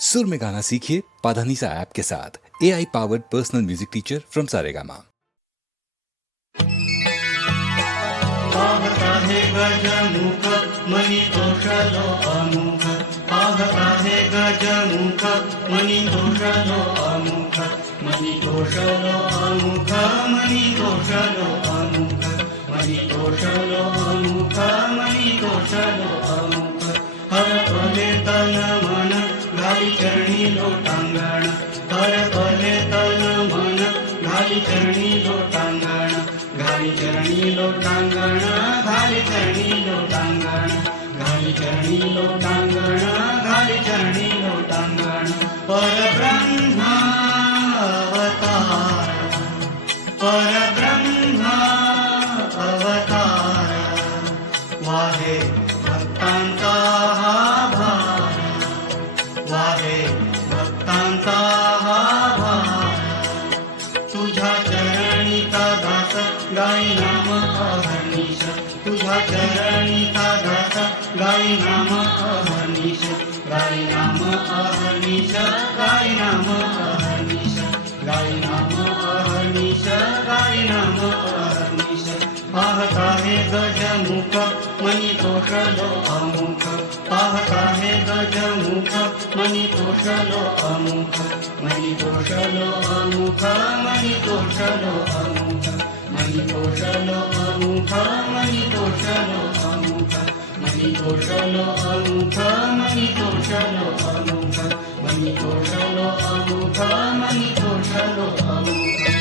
सुर में गाना सीखिए पाधानीसा ऐप के साथ। AI powered personal music teacher from Saregama. पाहता है गजमुख मनी तोषलो अमुख, पाहता है गजमुख मनी तोषलो अमुख, मनी तोषलो अमुख, मनी तोषलो अमुख, मनी तोषलो अमुख, मनी तोषलो अमुख। हर पले तन मन घाली चरणी लोटांगण, हर पले तन मन घाली चरणी लोटांगण, घाली चरणी लोटांगण, घाली चरणी लोटांगण, घाली चरणी लोटांगण, घाली चरणी लोटांगण। परब्रह्मा अवतार, परब्रह्मा अवतार, वाहे भक्तांचा हा भार, वाहे भक्तांचा हा भार। तुझ्या चरणी का दास गाई नाम अहर्निश, तुझ्या चरणी का दास गाई नाम अहर्निश, गाई नाम अहर्निश, गाई नाम अहर्निश, गाई नाम अहर्निश, गाई नाम अहर्निश। पाहता है गजमुख मनी तोषलो अमुख, पाहता है गजमुख मनी तोषलो अमुख, मनी तोषलो अमुख, मनी तोषलो अमुख, मनी तोषलो अमुख, मनी तोषलो अमुख, मनी तोषलो अमुख, मनी तोषलो अमुख, मनी तोषलो अमुख, मनी तोषलो अमुख।